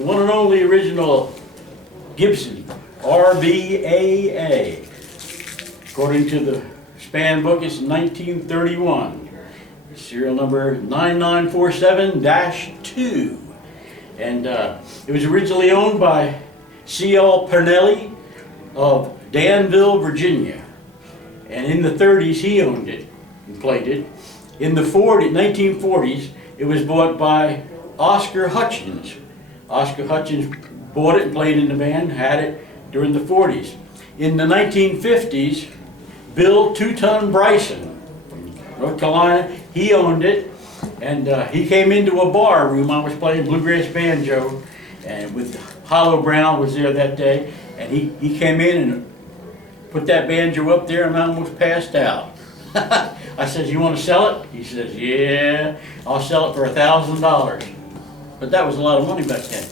the one and only original Gibson RBAA. According to the span book, it's 1931. Serial number 9947-2. And it was originally owned by C.L. Pernelli of Danville, Virginia. And in the 30s, he owned it and played it. In the 1940s, it was bought by Oscar Hutchins. Oscar Hutchins bought it and played in the band, had it during the 40s. In the 1950s, Bill Two-Ton Bryson from North Carolina, he owned it, and he came into a bar room. I was playing bluegrass banjo, and with Hollow Brown was there that day, and he came in and put that banjo up there, and I almost passed out. I said, "You want to sell it?" He says, "Yeah, I'll sell it for $1,000." But that was a lot of money back then.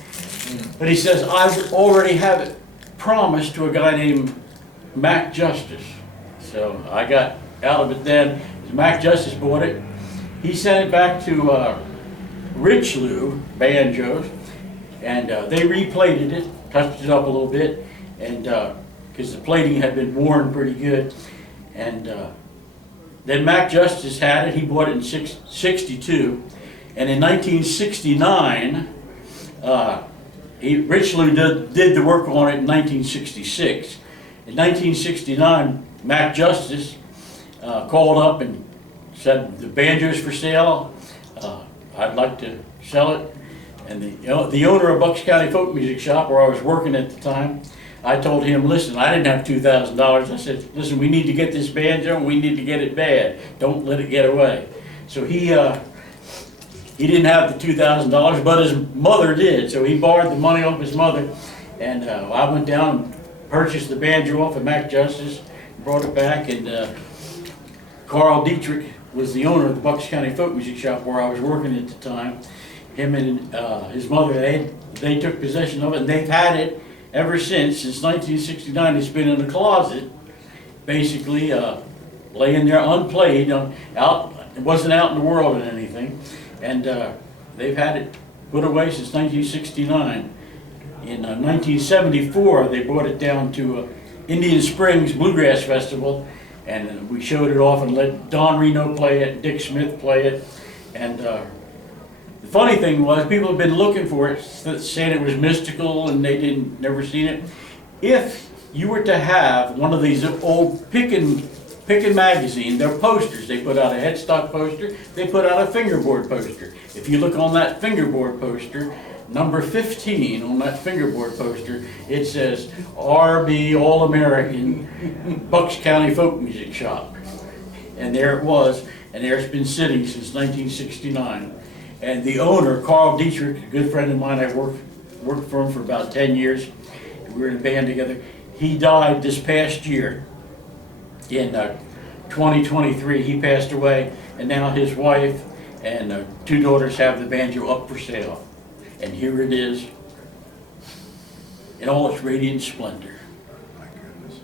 But he says, "I already have it promised to a guy named Mac Justice." So I got out of it then. Mac Justice bought it. He sent it back to Richelieu Banjos, and they replated it, touched it up a little bit, and because the plating had been worn pretty good. And then Mac Justice had it. He bought it in '62, and in 1969, Richelieu did the work on it in 1966. In 1969, Mac Justice called up and said, "The banjo's for sale. I'd like to sell it." And the owner of Bucks County Folk Music Shop, where I was working at the time, I told him, "Listen, I didn't have $2,000. I said, listen, we need to get this banjo, and we need to get it bad. Don't let it get away." So he didn't have the $2,000, but his mother did. So he borrowed the money off his mother, and I went down and purchased the banjo off of Mac Justice, brought it back, and Carl Dietrich was the owner of the Bucks County Folk Music Shop where I was working at the time. Him and his mother, they took possession of it, and they've had it ever since 1969. It's been in a closet, basically laying there unplayed. It wasn't out in the world or anything, and they've had it put away since 1969. In 1974, they brought it down to Indian Springs Bluegrass Festival, and we showed it off and let Don Reno play it, Dick Smith play it, and the funny thing was, people have been looking for it, saying it was mystical and they never seen it. If you were to have one of these old Pickin' magazine, their posters, they put out a headstock poster, they put out a fingerboard poster. If you look on that fingerboard poster, number 15 on that fingerboard poster, it says RB All-American Bucks County Folk Music Shop. And there it was, and there it's been sitting since 1969. And the owner, Carl Dietrich, a good friend of mine, I worked for him for about 10 years. We were in a band together. He died this past year in 2023. He passed away, and now his wife and 2 daughters have the banjo up for sale. And here it is in all its radiant splendor. My goodness.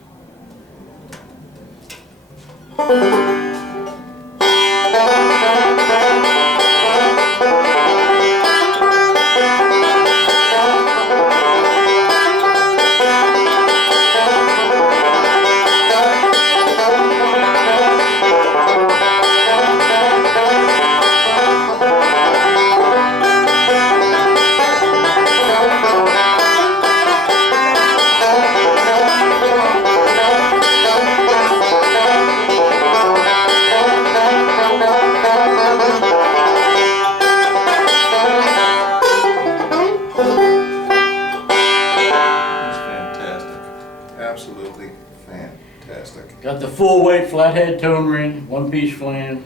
Absolutely fantastic. Got the full weight flathead tone ring, 1-piece flange,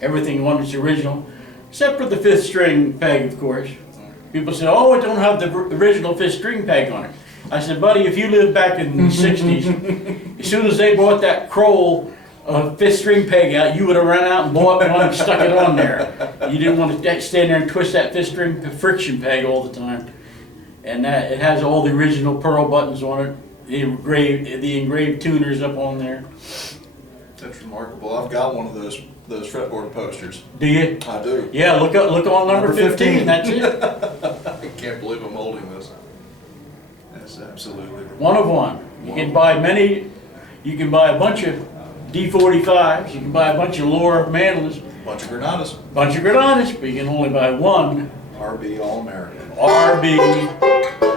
everything on its original, except for the 5th string peg, of course. People say, "Oh, it don't have the original 5th string peg on it." I said, "Buddy, if you lived back in the 60s, as soon as they bought that Kroll 5th string peg out, you would have run out and bought one and stuck it on there. You didn't want to stand there and twist that 5th string friction peg all the time." And that it has all the original pearl buttons on it, the engraved tuners up on there. That's remarkable. I've got one of those fretboard posters. Do you? I do. Yeah, look on number 15. That's it. can't believe I'm holding this. That's absolutely One of one. You can buy many, you can buy a bunch of D45s, you can buy a bunch of Lohr mandolins, bunch of Granadas. bunch of granadas, but you can only buy one RB All-American. RB